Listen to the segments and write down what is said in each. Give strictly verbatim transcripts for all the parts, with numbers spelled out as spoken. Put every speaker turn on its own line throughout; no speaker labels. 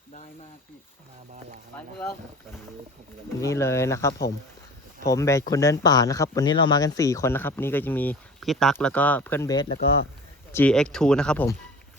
ได้มากพี่มาบ้านเรา
ไปพวกเรา
นี่เลยนะครับผมผมเบสคนเดินป่านะครับวันนี้เรามากันสี่คนนะครับนี่ก็จะมีพี่ตั๊กแล้วก็เพื่อนเบสแล้วก็ จี เอ็กซ์ ทู นะครับผม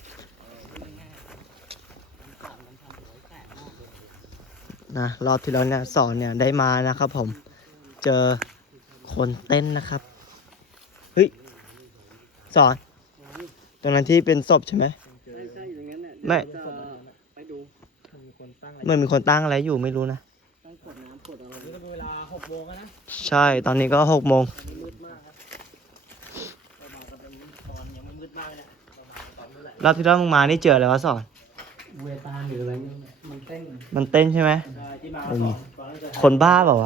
นะรอบที่แล้วเนี่ยสอนเนี่ยได้มานะครับผมเจอคนเต้นนะครับเฮ้ยสอนตรงนั้นที่เป็นศพใช่ไหม
ใช่ใช่อยู่ตรงนั้นแหละ
ไม่
จะไปดูมีคนตั้งอะไร
เหมือนมีคนตั้งอะไรอยู่ไม่รู้นะ
ตั้งขวดน้ำขวดอะไรนี่ก็เป็นเวลาหกโมงแล้วนะ
ใช่ตอนนี้ก็หกโมง
ตอนนี้มืดมากครับประมาณจะเป็นตอนยังไม่มืดมากเลยประมาณตอนนี้แหละ
รอบที่แล้วมึงมานี่เจออะไรวะสอน
เวตาหรืออะไรเนี่ยมันเต้น
มันเต้นใช่ไหม
ได้ที่มา
อื
ส
ม
อนตอนนั้นจะ
คนบ้าเปล่าวะ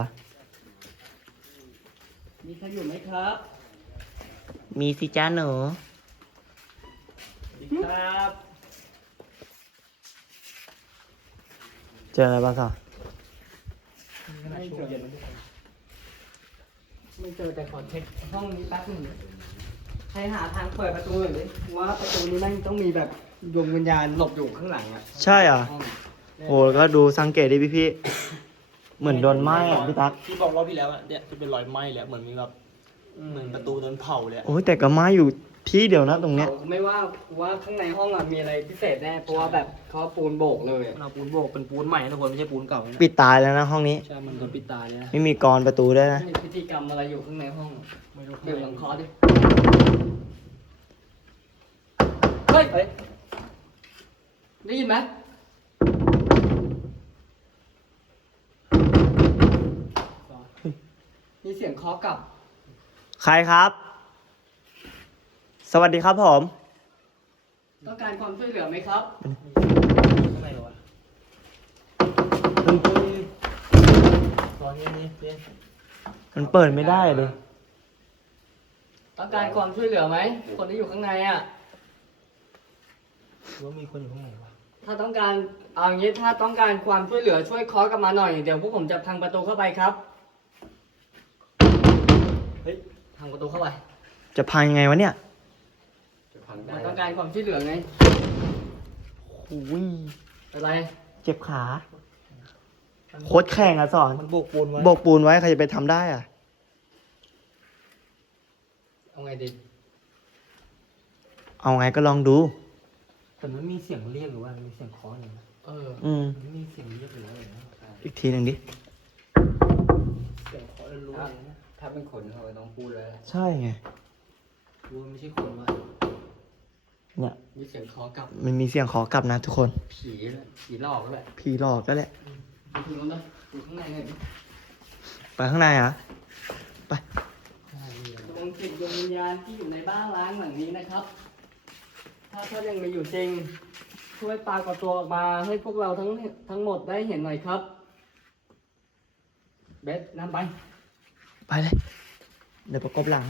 มีใครอยู่ไหมครับ
มีสิจ้าหนู
สวัสดีครับ
เจออะไรบ้างสอน
ไม่เจอไม่เจอแต่ขอเช็คห้องนี้แป๊บหนึงใครหาทางเปิดประตูหน่อยดิว่าประตูนี้แม่งต้องมีแบบดวงวิญญาณหลบอยู่ข้างหลังอ่ะ
ใช่เหรอ่ะ
ห้อง
โหแล้วก็ดูสังเกตดิพี่พี่ๆเหมือนโดนไหม้อ่ะพี่ตั๊ก
ที่บอกรอบที่แล้วอะเนี่ยจะเป็นรอยไหม้เลยอะเหมือนมีแบบเหมือนประตูโดนเผาเลยอะ
โอ้ยแต่ก็ไหม้อยู่ที่เดียวนะตรงเนี้ย
เขาไม่ว่าว่าข้างในห้องอะมีอะไรพิเศษแน่เพราะว่าแบบเขาปูนโบกเลยอะ
เราปูนโบกเป็นปูนใหม่นะทุกคนไม่ใช่ปูนเก่านะ
ปิดตายแล้วนะห้องนี้
ใช่มันโดนปิดตายเลยนะ
ไม่มีกรประตูด้วยนะ
มีพิธีกรรมอะไรอยู่ข้างในห้อง
ไม่รู้
เดี๋ยวลองเคอดิเฮ้ยเฮ้ยได้ยินไหมมีเสียงเคอกลับ
ใครครับ สวัสดีครับผม
ต้องการความช่วยเหลือไหมครับ
ข้างในเหรอวะตอนนี้นี่เรียน
มันเปิดไม่ได้เลย
ต้องการความช่วยเหลือไหมคนที่อยู่ข้างในอ่ะ
หรือว่ามีคนอยู่ข้างในวะ
ถ้าต้องการเอาอย่างนี้ถ้าต้องการความช่วยเหลือช่วยเคาะกันมาหน่อยเดี๋ยวพวกผมจะพังประตูเข้าไปครับเฮ้ยพังประตูเข้าไป
จะพังยังไงวะเนี่ย
มันต้องการความช่วยเหลือไง
โอ้ย
อะไร
เจ็บขาโคตรแข็งอ่ะสอน
มันโบกปูนไว้
โบกปูนไว้ใครจะไปทำได้อ่ะ
เอาไงดี
เอาไงก็ลองดู
แต่มันมีเสียงเรียกหรือว่ามีเสียงเคาะเนี่ยนะ
เออ
อืม
มันมีเสียงเรียกหรือว่าอะไรนะ
อีกทีหนึ่งดิ
เสียงเคาะแล้วรู้เลยนะ
ถ้าเป็นคนเขาต้องพูดแล้ว
ใช่ไง
รู้ว่าไม่ใช่คนวะ
เนี่ย
มีเสียงเคาะกลับ
มันมีเสียงขอกลับนะทุกคน
ผีเลยผีหลอกเลย
ผีหลอกก็แหละ
ดูตรงนั้นนะดูข้างในเลย
ไปข้างในเหรอ่ะ ไป
ดวงจิตดวงวิญญาณที่อยู่ในบ้านล้างหลังนี้นะครับ ถ้าถ้ายังมีอยู่จริง ช่วยปรากฏตัวออกมาให้พวกเราทั้งทั้งหมดได้เห็นหน่อยครับ เบสนำไป
ไปเลย เดี๋ยวประกบหลังให้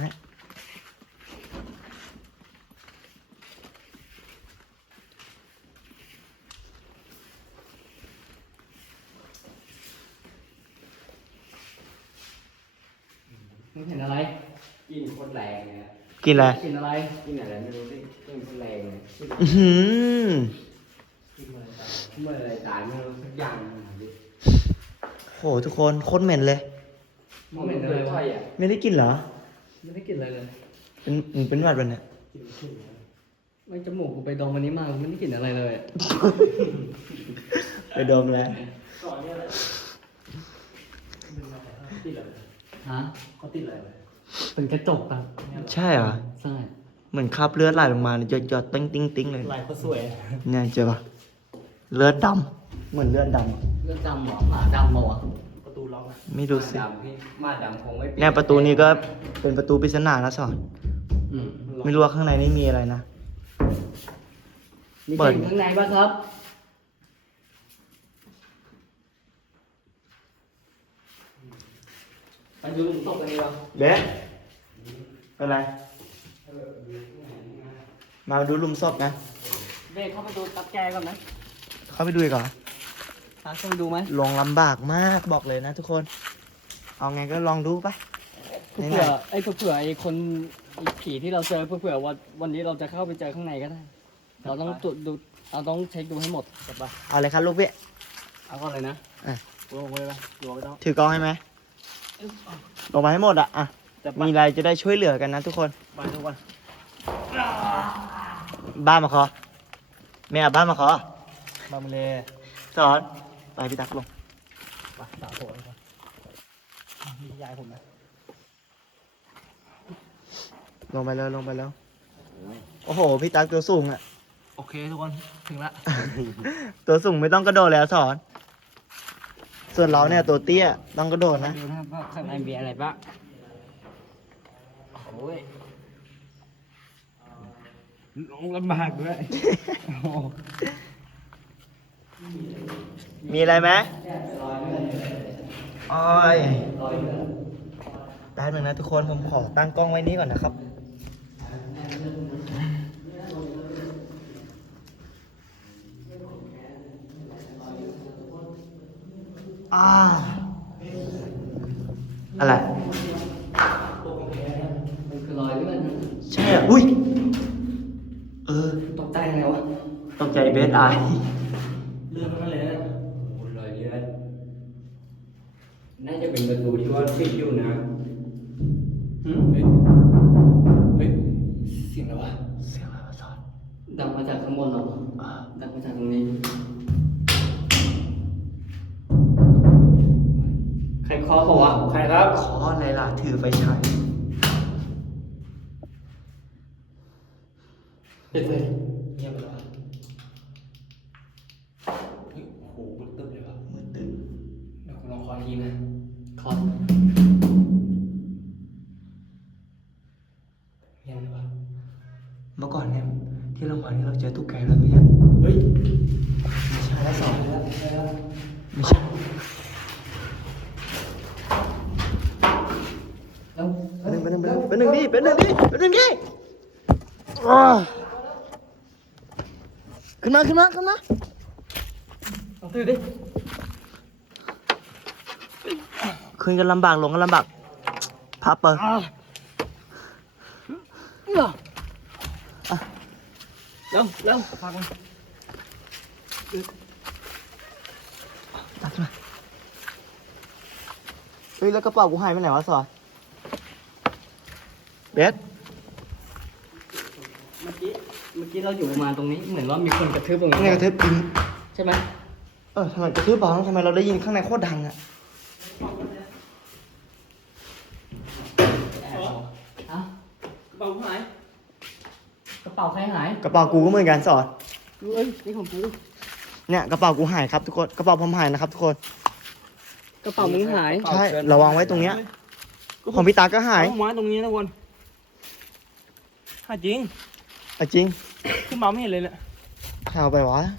มึงเห็นอะไร
กลินโคตรแรงเลยอะ
กินอะไร
เห็นอะไร
กลินอะไรไม่รู้สิกลินโคตรแรงเลย
อื้อหือ
เมื่อไรตายไม่รู้สักอย่างดิ
โหทุกคนโคตรเหม็นเลย
มองเห็นอะไรวะ
ถ้อยอ่ะ
ไม่ได้กินเหรอ
ไม่ได้กลินอะไรเลย
เป็นมันเป็นหวัดวันเนี่ย
ไม่จมูกกูไปดมวันนี้มากูไม่ได้กลินอะไรเลย
ไปดมแล้ว
ก่อนเนี่ยอะไรติดอะไร
ฮะ
เขาติดอะไรไว้
เป็นกระจกอะ
ใช่เหรอ
ใช่
เหมือนคราบเลือดไหลลงมาเนี่ยหยดๆติ้งติ้งติ้งเลย
ลายเขาสวย
เนี่ยเจอปะเลือดดำเหมือนเลือดดำอะ
เลือดดำเหรอหมาดำเหรอวะ
ประตูล็อกอะ
ไม่รู้สิ
ดำพี่มาดำคงไม่
เนี่ยประตูนี้ก็เป็นประตูปริศนานะสอน
อืม
ไม่รู้ว่าข้างในนี่มีอะไรนะ
มี
เปิด
สิ่งข้างในป่ะครับ ไปดูหลุมศพกันดีกว่า
เบ๊เป็นไร มาดูหลุมศพนะ
เบรกเข้าไปดูตับแกก่อนนะ
เข้าไปดูอีกเหรอ
หาเข้าไปดูไหม
ลงลำบากมากบอกเลยนะทุกคน เอาไงก็ลองดูไป
เผื่อไอ้เผื่อไอ้คนผีที่เราเจอเผื่อวันวันนี้เราจะเข้าไปเจอข้างในก็ได้ เราต้องตรวจดูเราต้องเช็คดูให้หมด
จับปะ
เอาเลยครับลูกพี่
เอาก่อนเลยนะ
อ่ะ
ลงไปเลยปะลงไปต้อง
ถือกล้องให้ไหมลงมาให้หมดอ่ะอ่ะ
จับปะ
มีอะไรจะได้ช่วยเหลือกันนะทุกคน
ไปทุกคน
บ้านมาขอแม่เอาบ้านมาขอบ
ามาเลย
สอนไปพี่ตักลง
ไปสาวโผล่ก่อนนี่ยายผมนะ
ลงไปแล้วลงไปแล้วโอ้โหพี่ตักตัวสูงอ่ะ
โอเคทุกคนถึงละ
ตัวสูงไม่ต้องกระโดดแล้วสอน ส่วนเราเนี่ยตัวเตี้ยต้องกระโดดนะ
ดูนะครับว่าข้างในมีอะไรบ้างโอ้ย
ลงลำบากด้วย
มีอะไรไหมอ้อยแป๊บหนึ่งนะทุกคนผมขอตั้งกล้องไว้นี้ก่อนนะครับ อ่า อะไร
มันคือรอยเลือดนะ
ใช่อ่ะ อุ้ย เออ
ตกใจไงวะ
ตกใจเบสไอ
เลื่อนมาเลยนะ
โอ้รอยเลือดน่าจะเป็นประตูที่ว่าปิดอยู่นะ
เฮ้ยเฮ้ยเสียงอะไรวะ
เสียงอะไรวะสอน
ดังมาจากข้างบนเหรอ
อ่า
ดังมาจากตรงนี้ ใครเคาะเขาวะ
ใครครับ
ขออะไรล่ะ ถือไฟฉาย
เด็ดเลย
เงียบไปแล้ววะเฮ้ยโอ้โหมืดตึ๊บเลยวะ
มือตึง
เดี๋ยวกูลองคอทีนะ
เคาะ
เงียบเลยวะ
เมื่อก่อนเนี่ย ที่เรามานี่เราเจอตุ๊กแกแล้วไหมเนี่ย
เฮ้ย
ไม่ใช่แล้วสอน
แล้วแล้ว
ไม่ใช่
แล้ว
เป็นหนึ่งเป็นหนึ่งเป็นหนึ่งดิเป็นหนึ่งดิเป็นหนึ่งดิอ้าขึ้นมาขึ้นมาขึ้นมา
เอาตื่นดิ
ขึ้นกันลำบากลงกันลำบากพับเปิด
อ่าเนาะ
อ่ะ
เร็วเร็วพักมัน
ตักขึ้นมาเฮ้ยแล้วกระเป๋ากูหายไปไหนวะสอนเบส
เมื่อกี้ เมื่อกี้เราอยู่ประมาณตรงนี้ เหมือนว่ามีคนกระทืบตรง
ข้างใน
นี้
กระทืบปิง
ใช่ไหม
เออทำไมกระทืบเบาทำไมเราได้ยินข้างในโคตรดังอะ
แอบเอาฮะ
กระเป๋าหาย
กระเป๋าใครหาย
กระเป๋ากูก็เหมือนกันสอน
เอ้ยนี่ของกู
เนี่ยกระเป๋ากูหายครับทุกคนกระเป๋าผมหายนะครับทุกคน
กระเป๋ามึงหาย
ใช่ระวังไว้ตรงเนี้ยของพี่ตาก็หาย
เอาไม้ตรงนี้นะวนหายจริง
อ่ะจริง
ขึ้นมาไม่เห็นเลยเนี่ย
ใครเอาไปวะ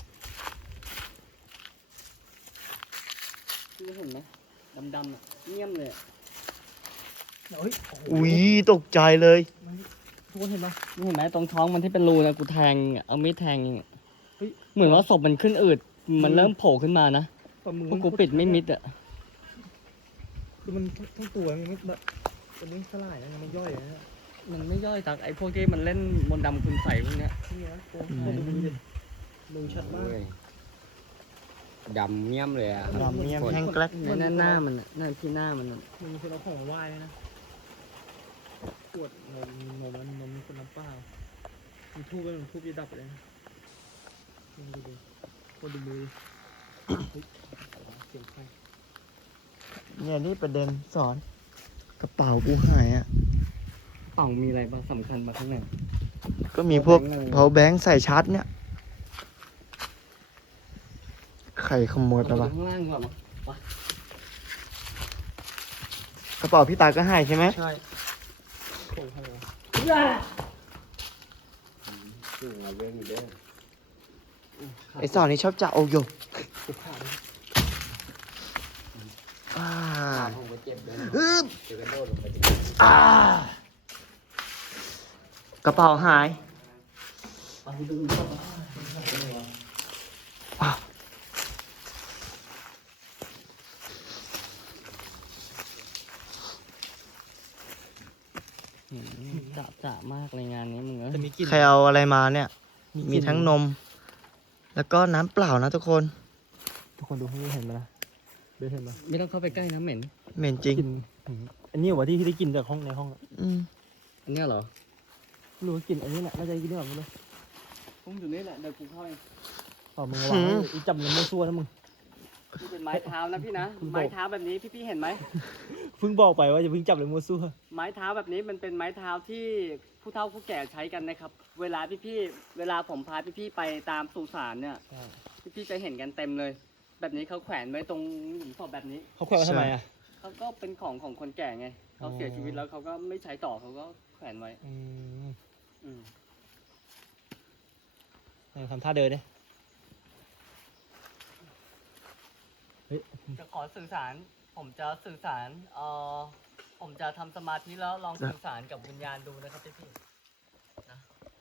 พี่เห็นไหมดำๆอ่ะเงียบเลยอะ
เฮ้ยโอ้โห
อุ้ยตกใจเลย
ทุกคนเห็นปะ
มึงเห็นไหมตรงท้องมันที่เป็นรูนะกูแทงอะเอามีดแทงอย่างเงี้ย
เฮ้ย
เหมือนว่าศพมันขึ้นอืดมันเริ่มโผล่ขึ้นมานะ
ฝ่ามือ
พวกกูปิดไม่มิดอ่ะ
คือมันทั้งตัวมันไม่แบบตัวนี้สลายนะมันย่อยนะ
มันไม่ย่อยจากไอ้พวกที่มันเล่นมนต์ดำคุณใส่พวกเนี้ย
นี่นะตัวตัวมึงดิมึงชัดมาก
โอ้ยดำเมี่ยมเลยอ่ะ
ดำเมี่ยมแห้งแกลก
ในหน้าหน้ามันอะหน้าที่หน้ามันอะ
มึงคือเราของไหว้เลยนะปวดนมนมมันนมคนน้ำเปล่ามันทูบมันทูบจะดับเลยนะมึงดูดิคนดูมือเฮ้ยเสียงใคร
เนี่ยนี่ประเด็นสอน กระเป๋ากูหายอ่ะ
เป่ามีอะไรบ้างสำคัญมาข้างใน
ก็มีพวก power bank ใส่ชาร์จเนี่ย ใครขโมยไป
เอา
วะ
ข้างล่างก่อนมั้ง
กระเป๋าพี่ตาก็หายใช่ไหม
ใช่โอ้โห
ซึ่งเราเว้นอยู่เด้อ
ไอสอนนี่ชอบจะโอโย
สุขาเลย
อ่า
ขาผมก็เจ็บด้วยนะ
ฮึบ
เจอกระโดดลงไปจริง
อ่ากระเป๋าหาย
ไปดูก่อน
อ้าว
อืมจะจะมากเลยงานนี้มึงเอ้ย
จะมีกลิ่น
ใครเอาอะไรมาเนี่ย มีทั้งนมแล้วก็น้ำเปล่านะทุกคน
ทุกคนดูข้างนี้เห็นไหมนะเบสเห็นไหม
ไม่ต้องเข้าไปใกล้นะเหม็น
เหม็นจริง
กลินหืมอันนี้เหรอวะที่ที่ได้กินจากห้องในห้องอะ
อืม
อันเนี้ยเหรอ
ไม่รู้ว่ากินอันนี้แหละน่าจะกินได้แบบนี้เลย
ผมอยู่นี่แหละเดี๋ยวกูเข้าเอง
ต่อมึงระวังนะอีจับมันไม่ชั่วนะมึง
นี่เป็นไม้เท้านะพี่นะ
คุณบอก
ไม้เท้าแบบนี้พี่ๆเห็นไหม
เพิ่งบอกไปว่าจะเพิ่งจับเลยมั่วซั่ว
ไม้เท้าแบบนี้มันเป็นไม้เท้าที่ผู้เฒ่าผู้แก่ใช้กันนะครับ เวลาพี่ๆเวลาผมพาพี่ๆไปตามสุสานเนี่ย พี่ๆจะเห็นกันเต็มเลย แบบนี้เขาแขวนไว้ตรงหลุมศพแบบนี้
เขาแขวนไว้ทำไมอ่ะ
เขาก็เป็นของของคนแก่ไง เขาเสียชีวิตแล้วเขาก็ไม่ใช้ต่อเขาก็แขวนไว้
อืม
อืม
ไหนทำท่าเดินดิเฮ้ย
จะขอสื่อสาร ผมจะสื่อสารเอ่อผมจะทำสมาธิแล้วลองสื่อสารกับวิญญาณดูนะครับพี่ๆนะ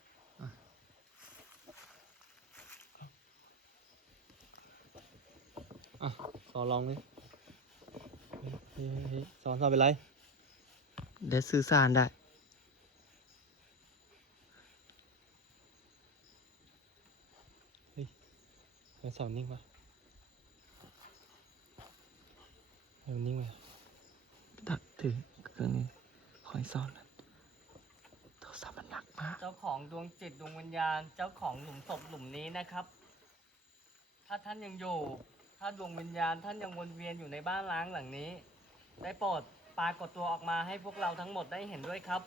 อ่ะสอนลองดิเฮ้ยเฮ้ยเฮ้ยสอนสอนเป็นไร
เดี๋ยวสื่อสารได้
มันสอนนิ่งปะมันนิ่งไหม
ตักถือเครื่องนี้คอยสอนนะโทรศัพท์มันหนักมาก
เจ้าของดวงจิตดวงวิญญาณ เจ้าของหลุมศพหลุมนี้นะครับ ถ้าท่านยังอยู่ ถ้าดวงวิญญาณท่านยังวนเวียนอยู่ในบ้านล้างหลังนี้ ได้โปรดปรากฏตัวออกมาให้พวกเราทั้งหมดได้เห็นด้วยครับ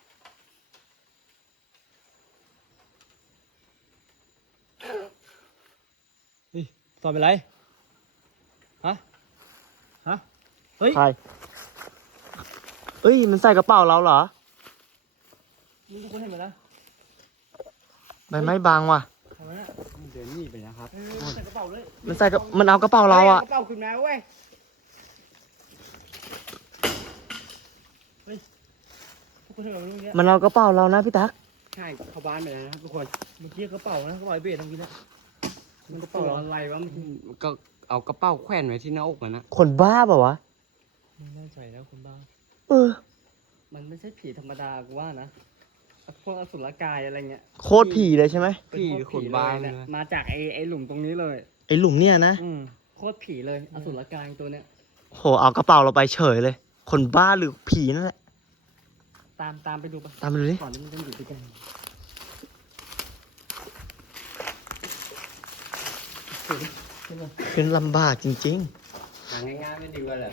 เฮ้ยสอนเป็นไร ฮะ ฮะ เฮ้ย
ใคร เอ้ย มันใส่กระเป๋าเราเหรอ
มึงทุกคนเห็นไหมนะ
ใบไม้บางว่ะ
ทำไมน่ะ
เดินหนีไปนะครับ
เออใส่กระเป๋าเลย
มันใส่กระมันเอากระเป๋าเราอะ
กระเป๋าขึ้นมาเว้ย
ทุกคนเห็นไหมเมื่อกี้
มันเอากระเป๋าเรานะพี่ตัก
ใช่เข้าบ้านไปแล้วนะครับทุกคน
เมื่อกี้กระเป๋านะกระเป๋าไอ้เบสทำกินนะมันกระ
ตั
เป๋าว เรา
อะไรวะมัน
ก็เอากระเป๋าแขวนไว้ที่หน้าอกมันนะ
คนบ้าเปล่าวะ
ไม่แน่ใจนะคุณบ้า
เออ
มันไม่ใช่ผีธรรมดากูว่านะ พวกอสุรกายอะไรเงี้ย
โคตรผีเลยใช่ไหม
เป็น
พี่
โคตร
ขน
ผี
บ้าน
เล
เลย ย
นะมาจากไอไอหลุมตรงนี้เลย
ไอหลุมเนี่ยนะ
อืมโคตรผีเลย อสุรกายตัวเนี้ย
โห เอากระเป๋าเราไปเฉยเลย คนบ้าหรือผีนั่นแหละ
ตามตามไปดูปะ
ตามไปดูดิ
ก่อนที่มันจะอยู่ด้วยกัน
เป็นลำบากจริง
หาง่ายๆไม่ดีกว่าเหรอ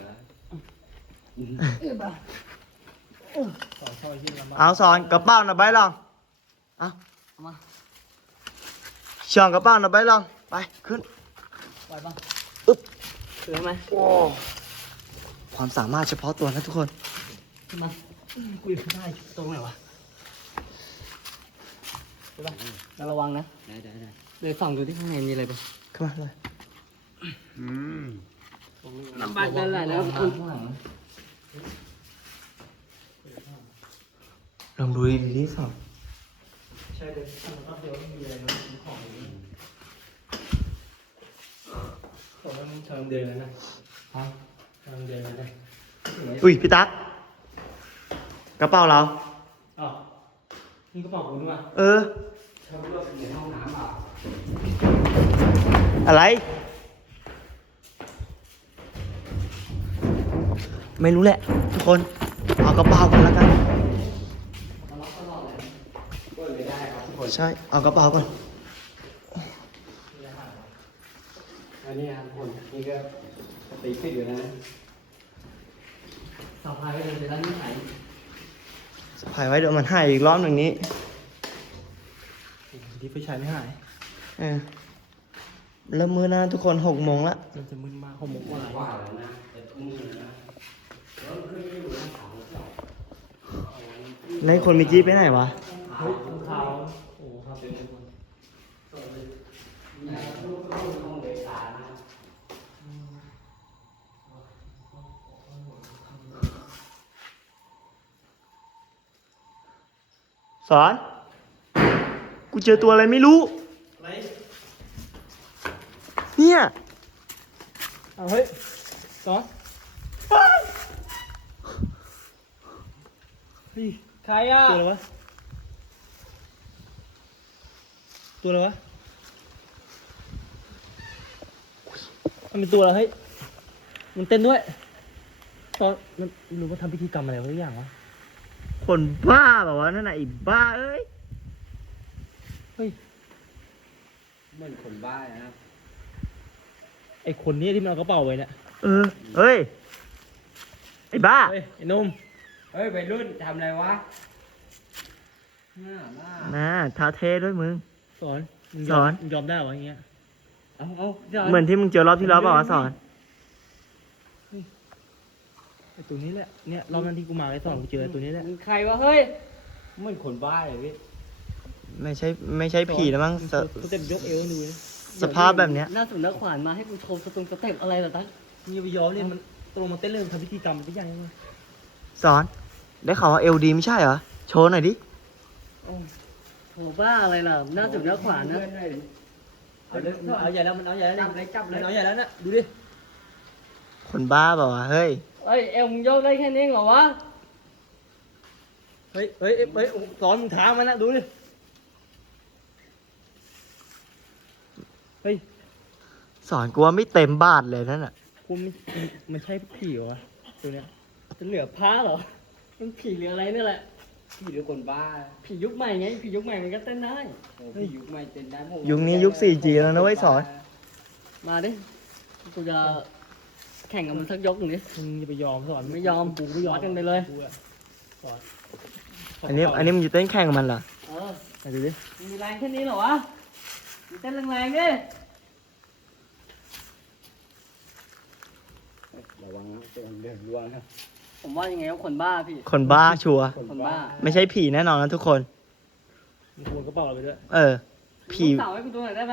สอนเข้าไปที่ลำบาก
ๆ เอาสอนกระเป๋าหน่ะใบลอง เอา
เอามา
เชิญกระเป๋าหน่ะใบลอง ไป ขึ้น
ไหวปะ
อึ๊บ
ถือไหม
โอ้ ความสามารถเฉพาะตัวนะทุกคน
ขึ้นมาคุยไม่ได้ตรงไหนวะใช่ปะแล้วระวังนะ
ได้ได้ได้
เดี๋ยวส่องดูที่ข้างในมีอะไรปะ
ขึ้นมาเลย
อืม
ลำบากนั่นแหละนะคุณ
ลองดูดีๆดิสอน
ใช่เลยทำแป๊บเดียวไม่มีอะไรนะมีของอยู่นี่ผมว่ามันเชิงเดินแล้วนะ
ฮะ
เชิงเดินแล้วนะ
อุ้ยพี่ตั๊กกระเป๋าเรา
อ้าวนี่กระเป๋าคุณว่ะ
เออ
ชอบเลือกในห้องน้ำอ่ะ
อะไร ไม่รู้แหละ ทุกคน เอากระเป๋ากันแล้วกัน
เปิดไม่ได้ครับทุกคน
ใช่ เอากระเป๋าก่อน
อันนี้ครับทุกคนนี่ก็ตีขึ้นอยู่นะ
สะพายไปเลยเดี๋ยวร้านนี้หาย
สะพายไว้เดี๋ยวมันหายอีกรอบหนึ่งนี้
ที่ไฟฉายไม่หาย
เออเริ่มมือนะทุกคนหกโมงละ
มันจะมึนมากหกโมงกว่า
กว่าแล้วนะแต่ทุ่มนึงนะแล้วขึ้นไม่อยู่หน้าเขา
แล้วไอ้คนมีจี๊ปไปไหนวะ
เฮ้ยรองเท้าโอ้โหครับเป็นคน
ในห้องโดยสารนะ
สอน กูเจอตัวอะไรไม่รู้
อะไร
เนี่ย
เอาเฮ้ยสอนเฮ้ย
ใครอ่ะ
ตัวอะไรวะ ตัวอะไรวะมันเป็นตัวอะไรเฮ้ยมันเต้นด้วยตอนมันรู้ว่าทำพิธีกรรมอะไรทุกอย่างวะ
คนบ้าแบบว่าวะนั่นน่ะไอ้บ้าเอ้ย
เฮ้ย
เหมือนคนบ้านะครับ
ไอคนนี้ที่มันเอากระเป๋าไว้เนี่ย
เออเฮ้ยไอ้บ้า
เฮ้ยไอ้หนุ่ม
เฮ้ยวัยรุ่นทำอะไรวะหน้าหน้า
น่าท้าเทด้วยมึง
สอนมึงย
ส
อ
อ
ม
น
มึงยอมได้เหรออย่างเงี้ย
เอาเอา
เหมือนที่มึงเจอรอบที่แล้วเปล่าวะสอน
ไอตัวนี้แหละเนี่ยรอบนั้นที่กูมาไอสอนกูเจอไอ้ตัวนี้แหละ
มึงใครวะเฮ้ย
เหมือนคนบ้าเลยพี่
ไม่ใช่ไม่ใช่ผีแล้วมั้งส
สเต็ปยกเอวดูนะ
สภาพแบบเนี้ย
หน้าสุนัขขวานมาให้กูโชว์สตุงสเต็ปอะไรเหรอตั๊ก
มึงอย่าไปยอมเลยมันตกลงมันเต้นเรื่องทำพิธีกรรมทุกอย่างเลย
สอน ได้ข่าวว่าเอลดีไม่ใช่เหรอ โชว์หน่อยดิ
โอ้โหบ้าอะไรล่ะหน้าสุนัขขวานนะ
เอาเลยเอาใหญ่แล้วมันเอาใหญ่แล้ว
จับเลยจับเล
มั
ย
นเอาใหญ่แล้วน่ะดูดิ
คนบ้าเปล่าวะเฮ้ย
เอ้ยเอวมึงโยกได้แค่นี้เหรอวะ
เฮ้ยเฮ้ยเฮ้ยเฮ้ยสอนมึงท้ามันนะดูดิเฮ้ย
สอนกูว่าไม่เต็มบาทเลยนั่นน่ะ
คุณไม่มันใช่ผีเหรอวะตัวเนี้ย
จะเหลือพระเหรอมันผีหรืออะไรนี่แหละ
พี่หรือคนบ้า
ผียุคใหม่ไงผียุคใหม่มันก็เต้นได้
โอ้พี่ยุคใหม่เต้นได้ผม
ยุคนี้ยุค สี่จี แล้วนะเว้ยสอน
มาดิกูจะแข่งกับมันสักยกหนึ่งดิ
มึงอย่าไปยอมสอน
ไม่ยอม
กูไม่ยอม
วัดกันไปเลย
กูอะสอน
อันนี้อันนี้มึงจะเต้นแข่งกับมันเหรอ
เออ
ไหนดูดิ
มึงมีแรงแค่นี้เหรอวะมึงเต้นแรงๆดิ
ระวังนะตัวเดือดร้อนนะ
ผมว่ายังไงก็คนบ้าพี่
คนบ้าชัวร์
คนบ้า
ไม่ใช่ผีแน่นอนนะทุกคน
มึงควรกระเป๋าเราไปด้วย
เออ ผี
มึงเต่าให้กูดูหน่อยได้ไหม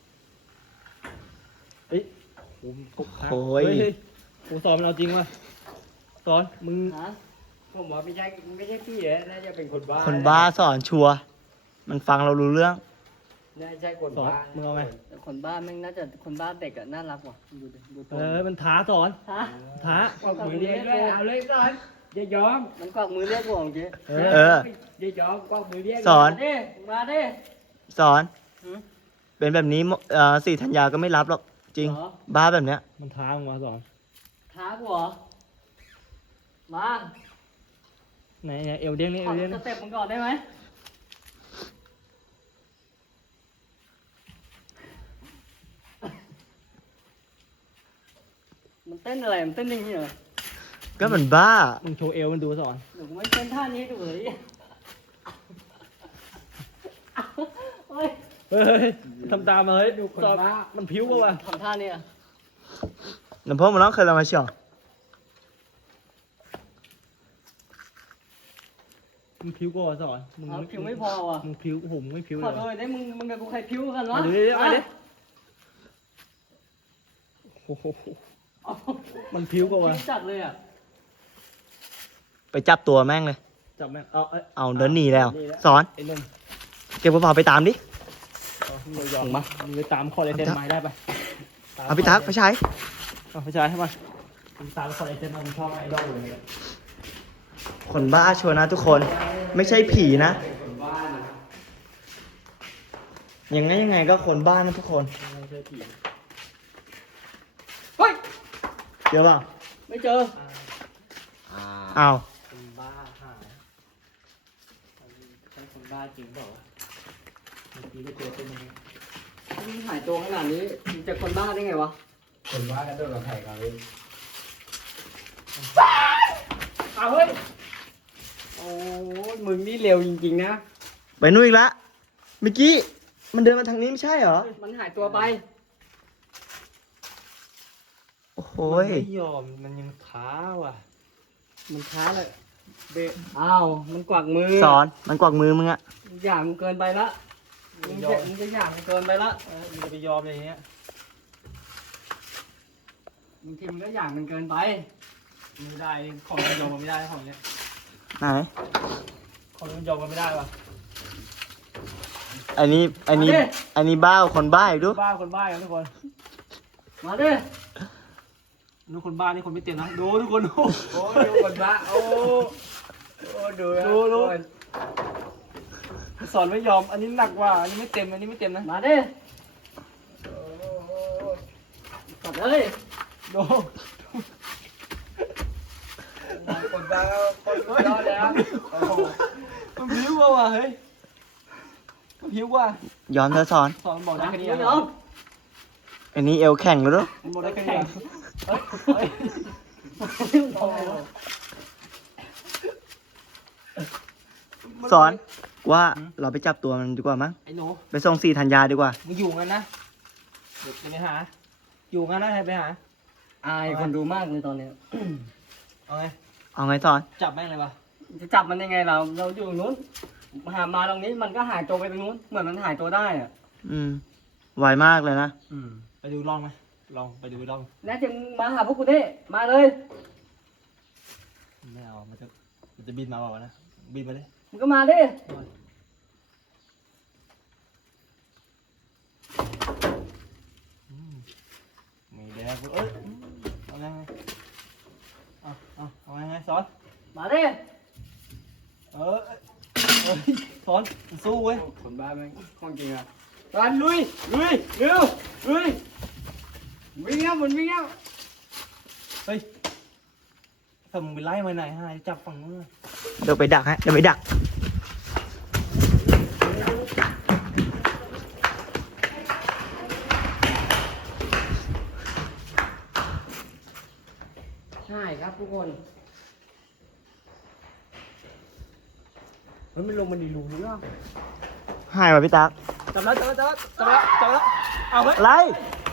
เฮ้ยโอ้โห
โอ้ย
เฮ้เฮ้กูสอนมันเอาจริงว่ะสอนมึง
ฮะ
ผมว่าไม่ใช่ไม่ใช่พี่เลยน่าจะเป็นคนบ้า
คนบ้าสอนชัวร์มันฟังเรารู้เรื่อง
น่าจะใช่คน
สอน
บ้า
มึงเอาไหม
แต่คนบ้าแม่งน่าจะคนบ้าเด็กอะน่ารักว่ะดูดิดูตัว
เออมันท้าสอน
ฮะ
ท้า
กวักมือเรียกด้วยเอาเลยสอนอย่ายอม
มันกวักมือเรียกกูของเจ๊
เอ
เอ
อ
อ
อย่ายอมกวักมือเรียก
สอน
มาดิมาดิ
สอน
หือ
เป็นแบบนี้เอ่อสี่ธัญญาก็ไม่รับหรอก จริง
เหรอ
บ้าแบบเนี้ย
มันท้ามึงมาสอน
ท้ากูเหรอมา
ไหนไหนเอวเด้งนี่
ข
เอ
อ
วเด้ง
สเต็ปมึงก่อนได้ไหมมันเต้นอะไรมันเต้นอย่างนี้เหรอ
ก็มันบ้า
มึงโชว์เอวมันดูสอน
เดี๋ยวกูไม่เต้นท่านี้ให้ดูเลยเฮ้ย
เฮ้ยเฮ้ยทำตามมาเฮ้ย
ดูคน
สอน
บ้า
มันผิวปะวะ
ทำท่านี้อะ
น้ำพ่อมันร้องเคยลองมาเชียว
มึงผิวกว่าสอนมึง
เอาผิวไม่พอว่ะ
มึงผิวโอ้โหมึงไม่ผิว
ข
เล
อย โทษได้มึงมึงกับกูใครผิวกันวะ
มาดูดิมาดิ
อ่ะ
โอ้โห
เอา
มันผิวกว่าวะ
ผิวจัดเลยอ่ะ
ไปจับตัวแม่งเลย
จับแม่งเอาเอ้ย
เอาเดินหนีแล้ว สอน
ไอ้หนุ่ม
เก็บกระเป๋าไปตามดิ
เอามึงยอมมามึงไปตามคอเลเจนมาให้ได้ปะ
เอาไปตามไปใช้
เอาไปใช้ให้มันมึงตามคอเลเจนมามึงชอบไอ้ดอกเลย
คนบ้าชัวร์นะทุกคน ไม่ใช่ผีนะ
คนบ้านะครับ
ยังไงยังไงก็คนบ้านะทุกคน
ไม่ใช่ผี
เฮ้ย
เจอเปล่า
ไม่เจอ
อ่า
อ้าว
คนบ้าหายใช่คนบ้าจริงเปล่าวะเมื่อกี้ก็เจอเป็นยังไง
มึงหายตัวขนาดนี้มึงจะคนบ้าได้ไงวะ
คนบ้ากระโดดกับไข่กันเลย
เอาเฮ้ย
โอ้ยมึงนี่เร็วจริงๆนะ
ไปนู่นอีกละเมื่อกี้มันเดินมาทางนี้ไม่ใช่เหรอ
มันหายตัวไป
โอ้โห
มัน
ย
ไม่ยอมมันยังท้าว่ะ
มันช้าเลยเบะอ้าวมันกวักมือ
สอนมันกวักมือมึงอะ
อย่างมึงเกินไปละมึงจะมึงจะอย่างมึงเกินไปละ
เออมึงจะไปยอมอย่างเงี้ย
บางทีมึงก็อย่างมันเกินไป
ไม่ได้ของมันยอมกันไม่ได้ของเนี้ย
ไหน
ของมันยอมกันไม่ได้ว่ะ
อันนี้อันนี้อันนี้บ้าคนบ้าอีกดู
บ้าคนบ้ากันทุกคน
มาดิ
ดูคนบ้านี่คนไม่เต็มนะดูทุกคนดู
โอ้ยดูคนบ้าโอ้โอ้ดูนะ
ดูดู
คน
สอนไม่ยอม อันนี้หนักกว่า อันนี้ไม่เต็ม อันนี้ไม่เต็มนะ
มาดิ
โอ้
ส
สัตว์เอ้ย
โด
คนบ้าคนสุดยอดแล้วโอ้โห
มันผิวกว่าว่ะเฮ้ยมันผิวกว่า
ย้อนเธอสอน
สอนบอกได้แค่นี้
ไม่
อะ
ยอม
อันนี้เอวแข็งแล้วเนอะ
มันบอกได้แค่นี้อะ
เฮ้ยเฮ้ย
สอนว่าเราไปจับตัวมันดีกว่ามั้ง
ไอ้หนู
ไปส่งสี่ธัญญาดีกว่า
มึงอยู่งั้นนะเดี๋ยวจะไปหา อยู่งั้นนะให้ไปหา
อายคนดูมากเลยตอนเนี้ย
เอาไง
เอาไงสอน
จับแม่งเลยปะ
จะจับมันยังไงเรา เราอยู่ตรงนู้น หามาตรงนี้มันก็หายตัวไปตรงนู้น เหมือนมันหายตัวได้อะ
อืมไวมากเลยนะ
อืมไปดูลองไหมลองไปดูลอง
แน่จริงมาหาพวกกูดิมาเลย
ไม่เอามันจะมันจะบินมาเปล่าวะนะบินมาดิ
มึงก็มาดิ
อืมมีแดงเอ้ยอืมเอาไงเอาเอาเอาไงไงสอน
มาดิ
เออเอ้ยสอนสู้เว้ย
คนบ้าแม่งของจริงอ่ะ
กันลุย ลุย เร็ว ลุย วิ่งแล้วมันวิ่งแล้ว
เฮ้ยถ้ามึงไปไล่มาไหนฮะจับฝั่งนู้นเลย
เดี๋ยวไปดักฮะ เดี๋ยวไปดัก
ใช่ครับทุกคน
เฮ้ยมันลงมันดีรูหรือเปล่า
หายว่ะพี่ตั๊ก
จับแล้วจับแล้วจับแล้วจับแล้วจับแล้วเอาเฮ้ย
อะไร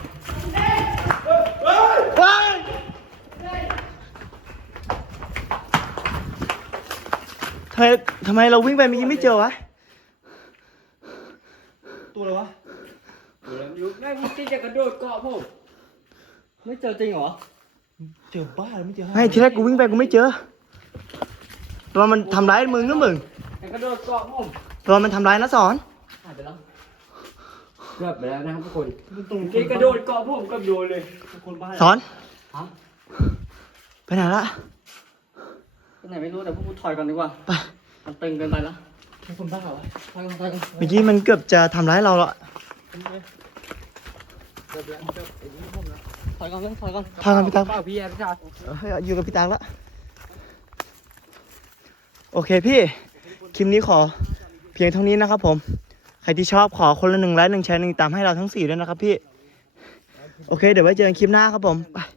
ทำไมทำไมเราวิ่งไปเมื่อกี้ไม่เจอวะ
ตัวอะไรวะ
อยู่แม่งที่จะกระโดดเกาะผมไม่เจอจริงเหรอ
เจอบ้าหรือไม่เจอ
ให้ทีแรกกูวิ่งไปกูไม่เจอตัวมันทำร้ายมึงนะมึง
จะกระโดดเกาะผม
ตัวมันทำร้ายนะสอน
หายไปแล้ว
เกือบไปแล้วนะครับทุกคน
ตรง
ที่กระโดดเกาะผมกับโยนเลย
คนบ้า
สอน
ฮะ
ไปไหนละ
ไปไหนไม่รู้แต่พวกกูถอยก่อนดีกว่า
ไป
มันตึงเกินไปแล้ว
เป็นคนบ้าเหรอวะ
ถอยก่อนถอยก่อน
เมื่อกี้มันเกือบจะทำร้ายเราละ
เกือบแล้วเกือบไอ้นี่ผมแล้ว
ถอยก่อนถอยก่อน
ทางกันพี่ตั๊ก
เปล่าพี่แอนพี่ชาย
เฮ้ยอยู่กับพี่ตั๊กละโอเคพี่ คลิปนี้ขอเพียงเท่านี้นะครับผม ใครที่ชอบขอคนละหนึ่งไลค์หนึ่งแชร์หนึ่งตามให้เราทั้งสี่ด้วยนะครับพี่ โอเค เดี๋ยวไว้เจอกันคลิปหน้าครับผม ไป